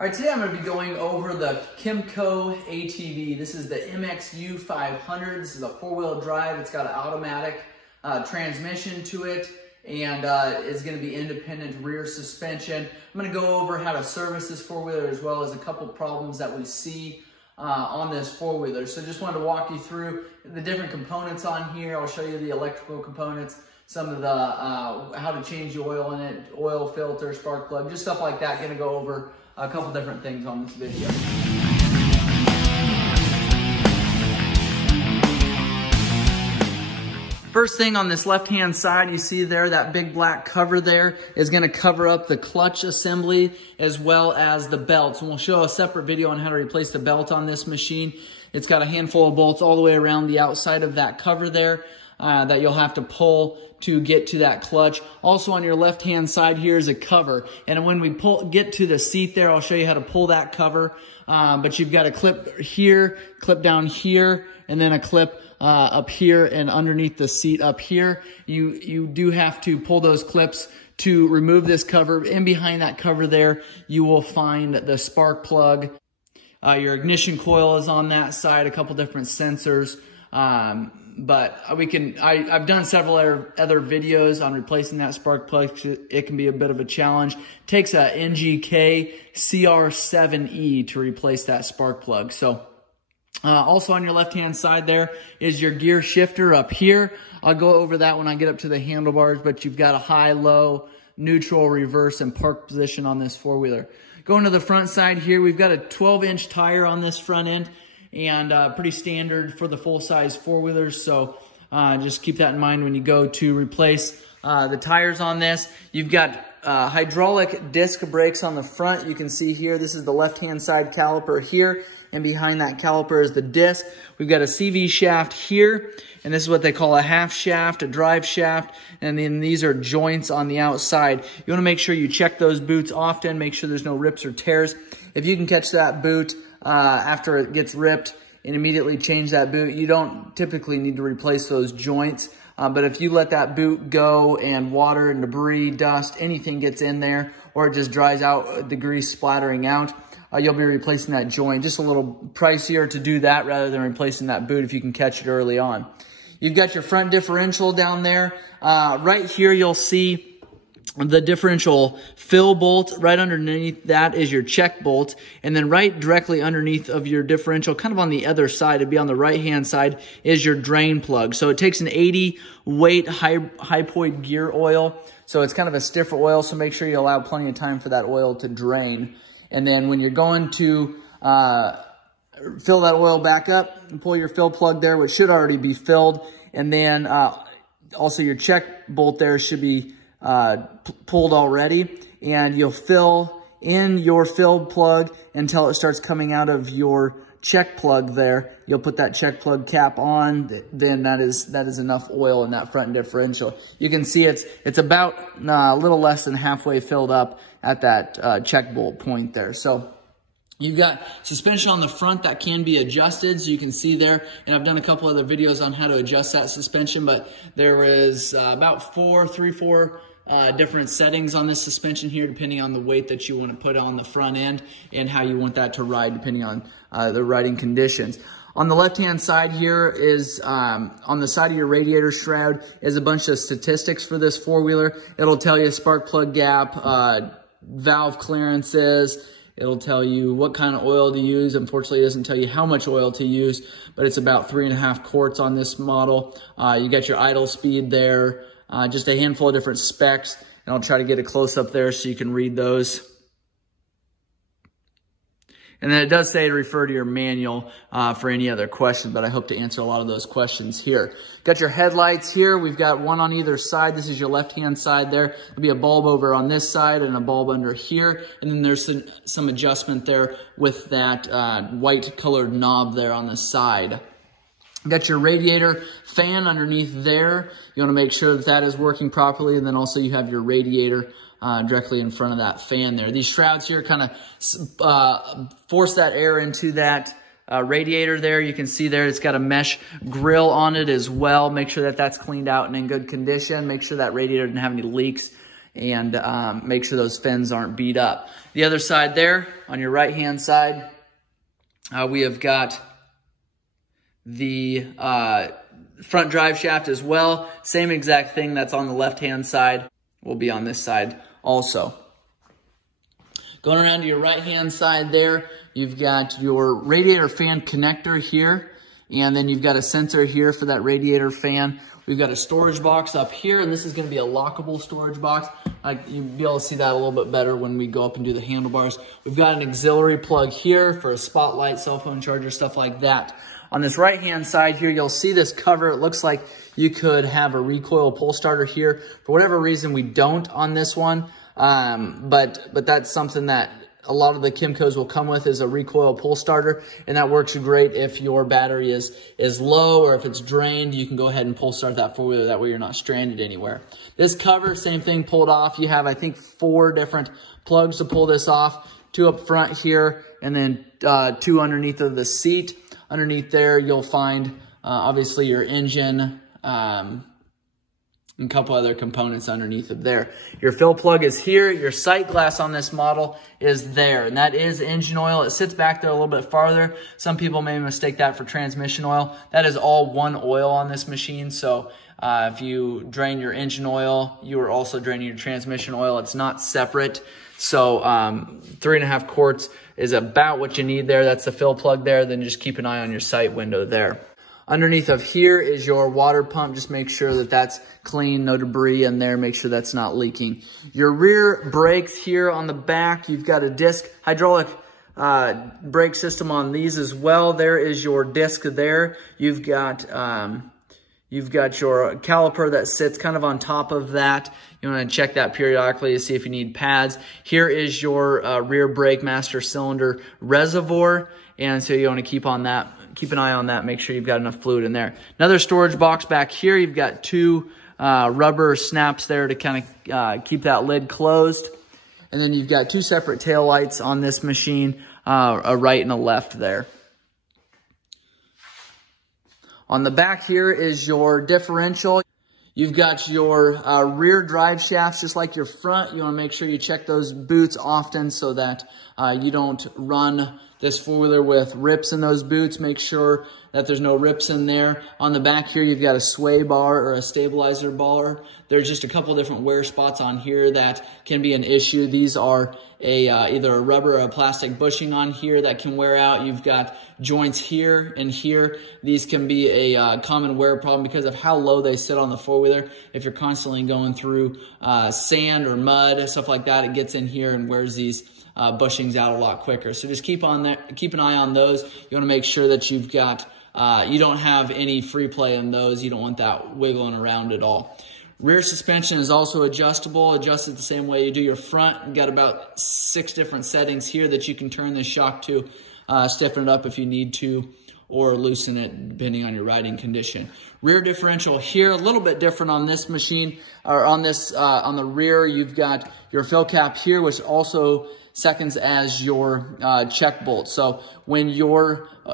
All right, today I'm going to be going over the Kymco ATV. This is the MXU 500. This is a four-wheel drive. It's got an automatic transmission to it, and it's going to be independent rear suspension. I'm going to go over how to service this four-wheeler as well as a couple problems that we see on this four-wheeler. So just wanted to walk you through the different components on here. I'll show you the electrical components, some of the how to change the oil in it, oil filter, spark plug, just stuff like that. Going to go over a couple different things on this video. First thing on this left-hand side, you see there, that big black cover there is going to cover up the clutch assembly as well as the belts. And we'll show a separate video on how to replace the belt on this machine. It's got a handful of bolts all the way around the outside of that cover there that you'll have to pull to get to that clutch. Also on your left-hand side here is a cover. And when we get to the seat there, I'll show you how to pull that cover. But you've got a clip here, clip down here, and then a clip up here and underneath the seat up here. You do have to pull those clips to remove this cover. And behind that cover there, you will find the spark plug. Your ignition coil is on that side, a couple different sensors. But I've done several other videos on replacing that spark plug. It can be a bit of a challenge. It takes a NGK CR7E to replace that spark plug. So also on your left-hand side there is your gear shifter up here. I'll go over that when I get up to the handlebars, but you've got a high, low, neutral, reverse, and park position on this four-wheeler. Going to the front side here, we've got a 12-inch tire on this front end, and pretty standard for the full-size four-wheelers. So just keep that in mind when you go to replace the tires on this. You've got hydraulic disc brakes on the front. You can see here, this is the left-hand side caliper here, and behind that caliper is the disc. We've got a CV shaft here, and this is what they call a half shaft, a drive shaft, and then these are joints on the outside. You want to make sure you check those boots often, make sure there's no rips or tears. If you can catch that boot after it gets ripped and immediately change that boot, you don't typically need to replace those joints. But if you let that boot go and water and debris, dust, anything gets in there, or it just dries out, the grease splattering out, you'll be replacing that joint. Just a little pricier to do that rather than replacing that boot if you can catch it early on. You've got your front differential down there. Right here you'll see the differential fill bolt. Right underneath that is your check bolt. And then right directly underneath of your differential, kind of on the other side, it'd be on the right-hand side, is your drain plug. So it takes an 80 weight high-point gear oil. So it's kind of a stiffer oil, so make sure you allow plenty of time for that oil to drain. And then when you're going to fill that oil back up, and pull your fill plug there, which should already be filled. And then also your check bolt there should be pulled already, and you'll fill in your filled plug until it starts coming out of your check plug there. You'll put that check plug cap on, then that is enough oil in that front differential. You can see it's about a little less than halfway filled up at that check bolt point there. So you've got suspension on the front that can be adjusted, so you can see there, and I've done a couple other videos on how to adjust that suspension, but there is about three, four different settings on this suspension here, depending on the weight that you want to put on the front end and how you want that to ride, depending on the riding conditions. On the left-hand side here is, on the side of your radiator shroud, is a bunch of statistics for this four-wheeler. It'll tell you spark plug gap, valve clearances. It'll tell you what kind of oil to use. Unfortunately, it doesn't tell you how much oil to use, but it's about 3.5 quarts on this model. You got your idle speed there, just a handful of different specs, and I'll try to get a close-up there so you can read those. And then it does say to refer to your manual for any other questions, but I hope to answer a lot of those questions here. Got your headlights here. We've got one on either side. This is your left-hand side there. There'll be a bulb over on this side and a bulb under here. And then there's some adjustment there with that white-colored knob there on the side. Got your radiator fan underneath there. You want to make sure that that is working properly, and then also you have your radiator directly in front of that fan there. These shrouds here kind of force that air into that radiator there. You can see there it's got a mesh grill on it as well. Make sure that that's cleaned out and in good condition. Make sure that radiator didn't have any leaks. and make sure those fins aren't beat up. The other side there, on your right-hand side, we have got the front drive shaft as well. Same exact thing that's on the left-hand side will be on this side also. Going around to your right-hand side there, you've got your radiator fan connector here, and then you've got a sensor here for that radiator fan. We've got a storage box up here, and this is going to be a lockable storage box. You'll be able to see that a little bit better when we go up and do the handlebars. We've got an auxiliary plug here for a spotlight, cell phone charger, stuff like that. On this right-hand side here, you'll see this cover. It looks like you could have a recoil pull starter here. For whatever reason, we don't on this one. But that's something that a lot of the Kymcos will come with, is a recoil pull starter, and that works great if your battery is low or if it's drained. You can go ahead and pull start that four-wheeler. That way you're not stranded anywhere. This cover, same thing, pulled off. You have, I think, 4 different plugs to pull this off. 2 up front here, and then 2 underneath of the seat. Underneath there, you'll find obviously your engine, and a couple other components underneath of there. Your fill plug is here. Your sight glass on this model is there, and that is engine oil. It sits back there a little bit farther. Some people may mistake that for transmission oil. That is all one oil on this machine, so if you drain your engine oil, you are also draining your transmission oil. It's not separate. So 3.5 quarts is about what you need there. That's the fill plug there. Then just keep an eye on your sight window there. Underneath of here is your water pump. Just make sure that that's clean, no debris in there. Make sure that's not leaking. Your rear brakes here on the back, you've got a disc hydraulic brake system on these as well. There is your disc there. You've got your caliper that sits kind of on top of that. You want to check that periodically to see if you need pads. Here is your rear brake master cylinder reservoir, and so you want to keep an eye on that. Make sure you've got enough fluid in there. Another storage box back here. You've got 2 rubber snaps there to kind of keep that lid closed. And then you've got 2 separate tail lights on this machine, a right and a left there. On the back here is your differential. You've got your rear drive shafts just like your front. You want to make sure you check those boots often so that you don't run this four-wheeler with rips in those boots. Make sure that there's no rips in there. On the back here, you've got a sway bar or a stabilizer bar. There's just a couple different wear spots on here that can be an issue. These are either a rubber or a plastic bushing on here that can wear out. You've got joints here and here. These can be a common wear problem because of how low they sit on the four-wheeler. If you're constantly going through sand or mud, stuff like that, it gets in here and wears these bushings out a lot quicker. So just keep an eye on those. You want to make sure that you've got you don't have any free play in those. You don't want that wiggling around at all. Rear suspension is also adjustable, adjusted the same way you do your front. You've got about 6 different settings here that you can turn this shock to, stiffen it up if you need to, or loosen it depending on your riding condition. Rear differential here, a little bit different on this machine, or on this on the rear. You've got your fill cap here, which also seconds as your check bolt. So when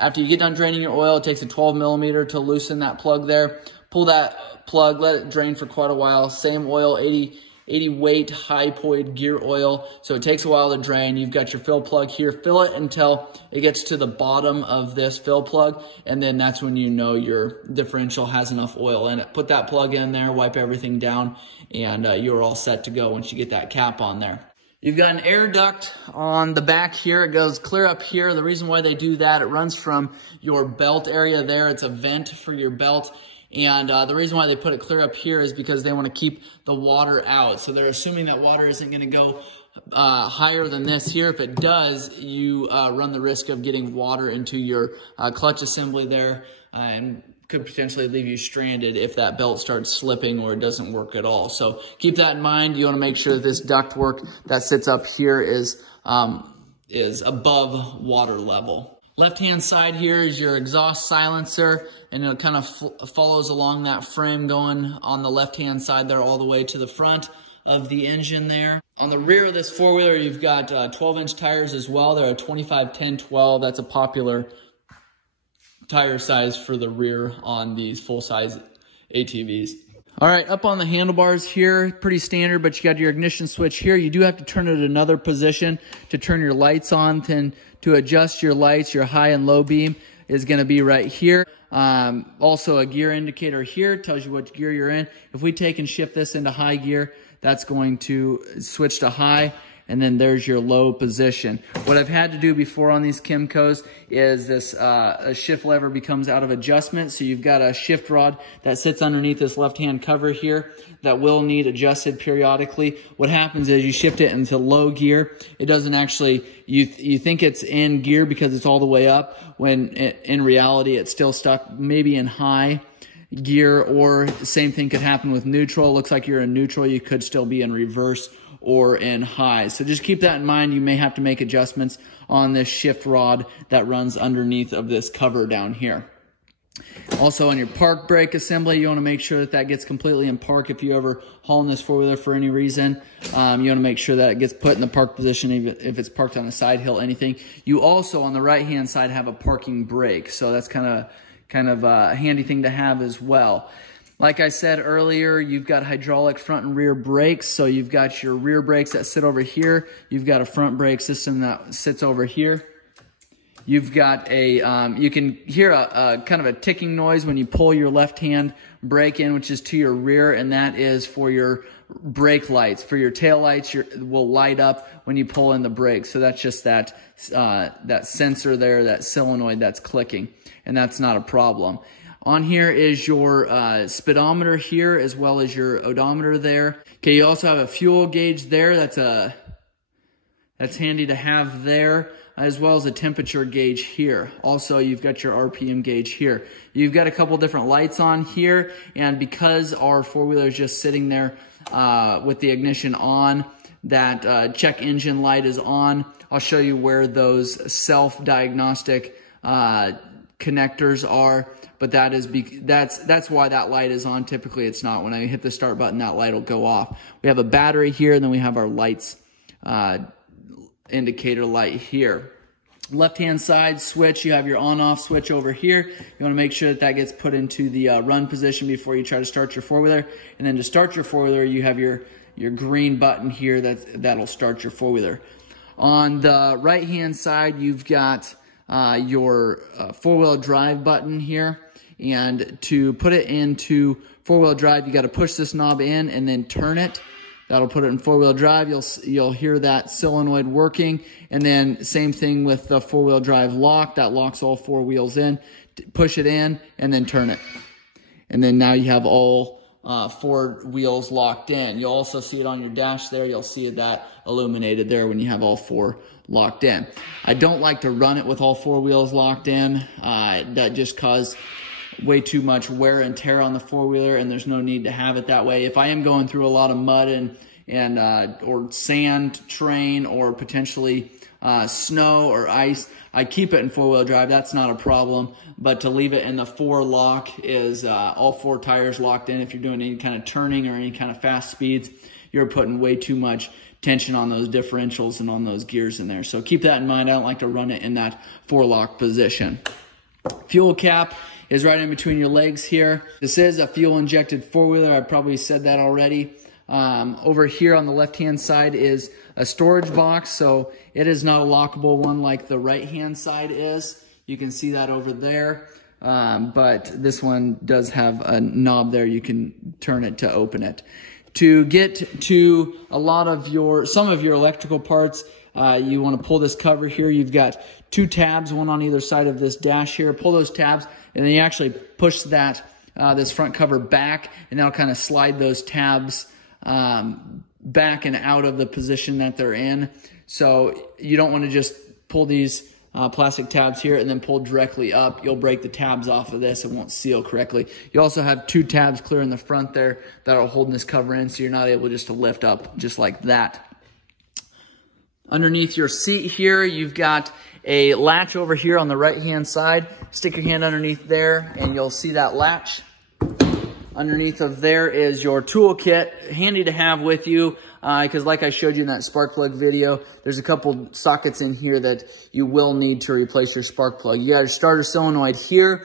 after you get done draining your oil, it takes a 12 millimeter to loosen that plug there. Pull that plug, let it drain for quite a while. Same oil, 80 weight, high-poid gear oil. So it takes a while to drain. You've got your fill plug here. Fill it until it gets to the bottom of this fill plug, and then that's when you know your differential has enough oil in it. Put that plug in there, wipe everything down, and you're all set to go once you get that cap on there. You've got an air duct on the back here. It goes clear up here. The reason why they do that, it runs from your belt area there. It's a vent for your belt. And the reason why they put it clear up here is because they want to keep the water out. So they're assuming that water isn't going to go higher than this here. If it does, you run the risk of getting water into your clutch assembly there, and could potentially leave you stranded if that belt starts slipping or it doesn't work at all. So keep that in mind. You want to make sure that this duct work that sits up here is above water level. Left-hand side here is your exhaust silencer, and it kind of follows along that frame going on the left-hand side there all the way to the front of the engine there. On the rear of this four-wheeler, you've got 12-inch tires as well. They're a 25-10-12. That's a popular tire size for the rear on these full-size ATVs. All right, up on the handlebars here, pretty standard, but you got your ignition switch here. You do have to turn it another position to turn your lights on. Then to adjust your lights, your high and low beam is going to be right here. Also a gear indicator here tells you what gear you're in. If we take and shift this into high gear, that's going to switch to high. And then there's your low position. What I've had to do before on these Kymcos is this a shift lever becomes out of adjustment. So you've got a shift rod that sits underneath this left-hand cover here that will need adjusted periodically. What happens is you shift it into low gear. It doesn't actually, you think it's in gear because it's all the way up, when in reality it's still stuck maybe in high gear, or the same thing could happen with neutral. It looks like you're in neutral. You could still be in reverse or in high. So just keep that in mind. You may have to make adjustments on this shift rod that runs underneath of this cover down here. Also on your park brake assembly, you want to make sure that that gets completely in park. If you ever haul in this four-wheeler for any reason, you want to make sure that it gets put in the park position, even if it's parked on a side hill, anything. You also on the right-hand side have a parking brake, so that's kind of a handy thing to have as well. Like I said earlier, you've got hydraulic front and rear brakes. So you've got your rear brakes that sit over here. You've got a front brake system that sits over here. You've got a, you can hear a kind of a ticking noise when you pull your left-hand brake in, which is to your rear, and that is for your brake lights. For your tail lights, will light up when you pull in the brake. So that's just that, that sensor there, that solenoid that's clicking, and that's not a problem. On here is your speedometer here, as well as your odometer there. Okay, you also have a fuel gauge there. That's handy to have there, as well as a temperature gauge here. Also, you've got your RPM gauge here. You've got a couple different lights on here, and because our four-wheeler is just sitting there with the ignition on, that check engine light is on. I'll show you where those self-diagnostic connectors are, but that's why that light is on. Typically it's not. When I hit the start button, that light will go off. We have a battery here, and then we have our lights indicator light here. Left hand side switch, you have your on off switch over here. You want to make sure that that gets put into the run position before you try to start your four-wheeler. And then to start your four-wheeler, you have your green button here that'll start your four-wheeler. On the right hand side, you've got your four-wheel drive button here, and to put it into four-wheel drive, you got to push this knob in and then turn it. That'll put it in four-wheel drive. You'll hear that solenoid working, and then same thing with the four-wheel drive lock. That locks all four wheels in. Push it in and then turn it, and then now you have all four wheels locked in. You'll also see it on your dash there. You'll see that illuminated there when you have all four locked in. I don't like to run it with all four wheels locked in. That just causes way too much wear and tear on the four-wheeler, and there's no need to have it that way. If I am going through a lot of mud or sand terrain, or potentially snow or ice, I keep it in four-wheel drive. That's not a problem. But to leave it in the four lock is all four tires locked in. If you're doing any kind of turning or any kind of fast speeds, you're putting way too much tension on those differentials and on those gears in there. So keep that in mind. I don't like to run it in that four lock position. Fuel cap is right in between your legs here. This is a fuel injected four-wheeler. I probably said that already. Over here on the left-hand side is a storage box, so it is not a lockable one like the right-hand side is. You can see that over there, but this one does have a knob there. You can turn it to open it. To get to some of your electrical parts, you want to pull this cover here. You've got two tabs, one on either side of this dash here. Pull those tabs, and then you actually push that this front cover back, and that'll kind of slide those tabs back and out of the position that they're in. So you don't want to just pull these plastic tabs here and then pull directly up. You'll break the tabs off of this. It won't seal correctly. You also have two tabs clear in the front there that are holding this cover in, so you're not able just to lift up just like that. Underneath your seat here, you've got a latch over here on the right-hand side. Stick your hand underneath there, and you'll see that latch. Underneath of there is your toolkit, handy to have with you, because like I showed you in that spark plug video, there's a couple sockets in here that you will need to replace your spark plug. You got your starter solenoid here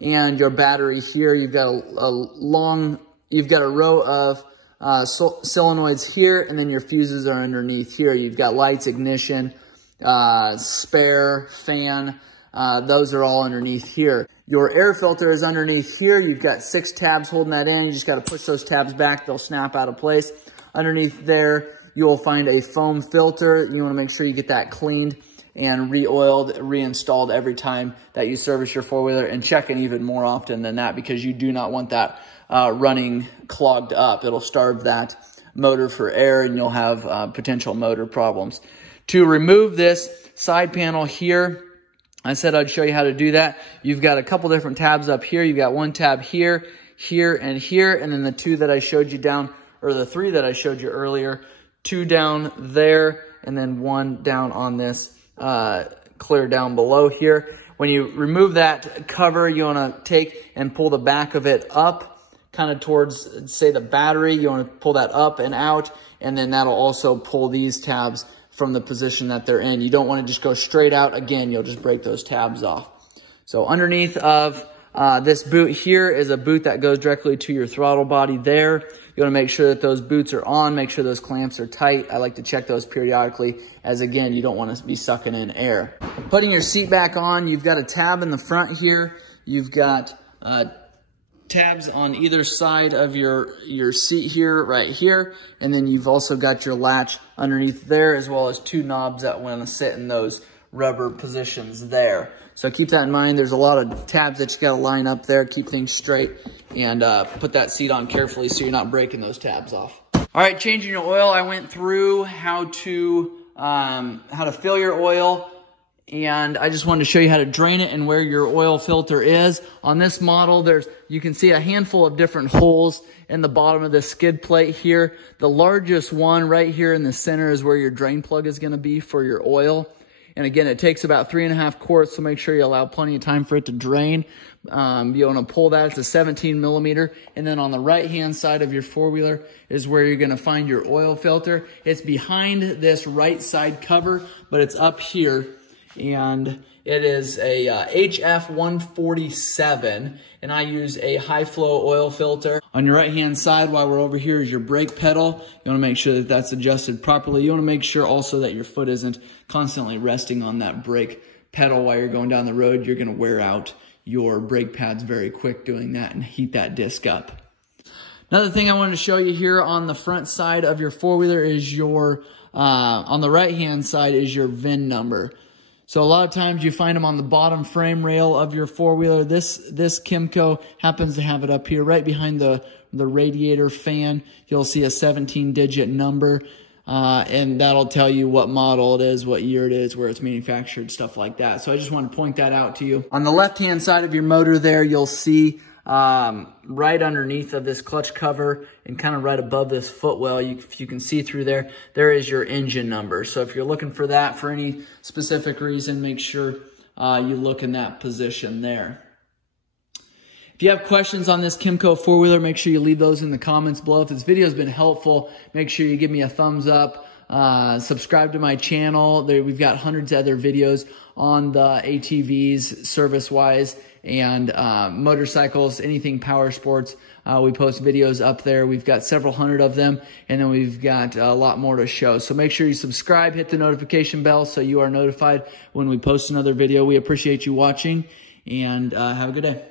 and your battery here. You've got a long you've got a row of solenoids here, and then your fuses are underneath here. You've got lights, ignition, spare, fan. Those are all underneath here. Your air filter is underneath here. You've got 6 tabs holding that in. You just got to push those tabs back. They'll snap out of place. Underneath there, you will find a foam filter. You want to make sure you get that cleaned and re-oiled, reinstalled every time that you service your four-wheeler, and check it even more often than that, because you do not want that running clogged up. It'll starve that motor for air, and you'll have potential motor problems. To remove this side panel here, I said I'd show you how to do that. You've got a couple different tabs up here. You've got one tab here, here, and here, and then the 2 that I showed you down, or the 3 that I showed you earlier, 2 down there, and then 1 down on this clear down below here. When you remove that cover, you want to take and pull the back of it up, kind of towards, say, the battery. You want to pull that up and out, and then that'll also pull these tabs from the position that they're in. You don't want to just go straight out. Again, you'll just break those tabs off. So underneath of this boot here is a boot that goes directly to your throttle body there. You want to make sure that those boots are on, make sure those clamps are tight. I like to check those periodically, as again, you don't want to be sucking in air. Putting your seat back on, you've got a tab in the front here. You've got tabs on either side of your seat here, right here. And then you've also got your latch underneath there, as well as 2 knobs that want to sit in those rubber positions there. So keep that in mind. There's a lot of tabs that you got to line up there, keep things straight, and put that seat on carefully so you're not breaking those tabs off. All right, changing your oil. I went through how to fill your oil, and I just wanted to show you how to drain it and where your oil filter is. On this model, you can see a handful of different holes in the bottom of the skid plate here. The largest one right here in the center is where your drain plug is going to be for your oil. And again, it takes about 3.5 quarts, so make sure you allow plenty of time for it to drain. You want to pull that. It's a 17 millimeter. And then on the right-hand side of your four-wheeler is where you're going to find your oil filter. It's behind this right side cover, but it's up here. And it is a HF147, and I use a high-flow oil filter. On your right-hand side, while we're over here, is your brake pedal. You want to make sure that that's adjusted properly. You want to make sure also that your foot isn't constantly resting on that brake pedal while you're going down the road. You're going to wear out your brake pads very quick doing that and heat that disc up. Another thing I wanted to show you here on the front side of your four-wheeler is your, on the right-hand side is your VIN number. So a lot of times you find them on the bottom frame rail of your four-wheeler. This Kymco happens to have it up here right behind the radiator fan. You'll see a 17-digit number, and that'll tell you what model it is, what year it is, where it's manufactured, stuff like that. So I just want to point that out to you. On the left-hand side of your motor there, you'll see right underneath of this clutch cover and kind of right above this footwell, if you can see through there, there is your engine number. So if you're looking for that for any specific reason, make sure you look in that position there. If you have questions on this Kymco four-wheeler, make sure you leave those in the comments below. If this video has been helpful, make sure you give me a thumbs up. Subscribe to my channel. We've got hundreds of other videos on the ATVs service-wise and motorcycles, anything power sports. We post videos up there. We've got several hundred of them, and then we've got a lot more to show. So make sure you subscribe, hit the notification bell so you are notified when we post another video. We appreciate you watching, and have a good day.